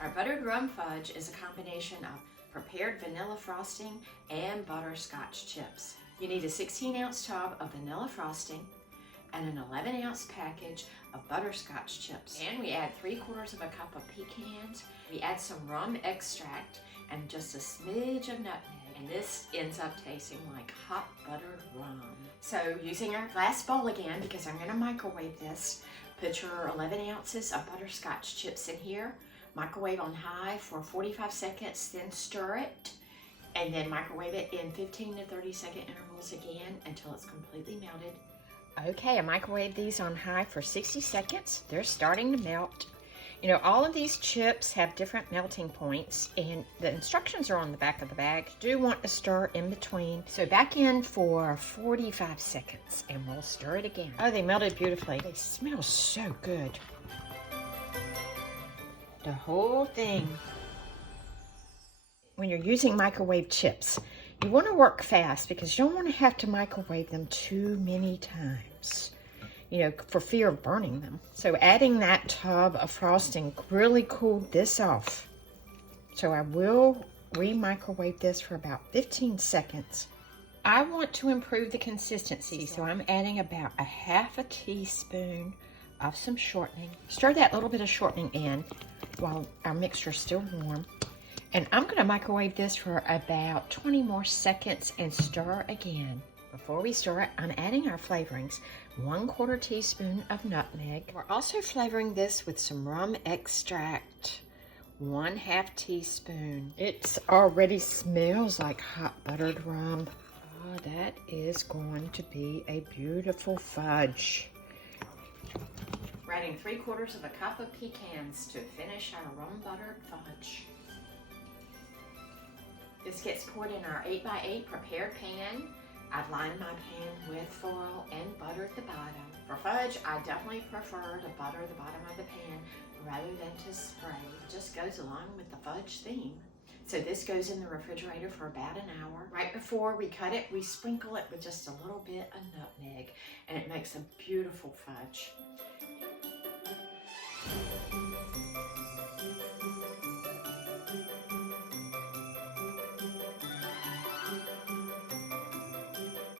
Our buttered rum fudge is a combination of prepared vanilla frosting and butterscotch chips. You need a 16-ounce tub of vanilla frosting and an 11-ounce package of butterscotch chips. And we add 3/4 of a cup of pecans. We add some rum extract and just a smidge of nutmeg. And this ends up tasting like hot buttered rum. So using our glass bowl again, because I'm gonna microwave this, put your 11 ounces of butterscotch chips in here, microwave on high for 45 seconds, then stir it, and then microwave it in 15 to 30 second intervals again until it's completely melted. Okay, I microwaved these on high for 60 seconds. They're starting to melt. You know, all of these chips have different melting points, and the instructions are on the back of the bag. You do want to stir in between. So back in for 45 seconds, and we'll stir it again. Oh, they melted beautifully. They smell so good. The whole thing. When you're using microwave chips, you want to work fast because you don't want to have to microwave them too many times, you know, for fear of burning them. So adding that tub of frosting really cooled this off. So I will re-microwave this for about 15 seconds. I want to improve the consistency, so I'm adding about a 1/2 teaspoon of some shortening. Stir that little bit of shortening in while our mixture is still warm. And I'm going to microwave this for about 20 more seconds and stir again. Before we stir it, I'm adding our flavorings. 1/4 teaspoon of nutmeg. We're also flavoring this with some rum extract. 1/2 teaspoon. It already smells like hot buttered rum. Oh, that is going to be a beautiful fudge. We're adding 3/4 of a cup of pecans to finish our rum buttered fudge. This gets poured in our 8x8 prepared pan. I've lined my pan with foil and buttered the bottom. For fudge, I definitely prefer to butter the bottom of the pan rather than to spray. It just goes along with the fudge theme. So this goes in the refrigerator for about an hour. Right before we cut it, we sprinkle it with just a little bit of nutmeg, and it makes a beautiful fudge.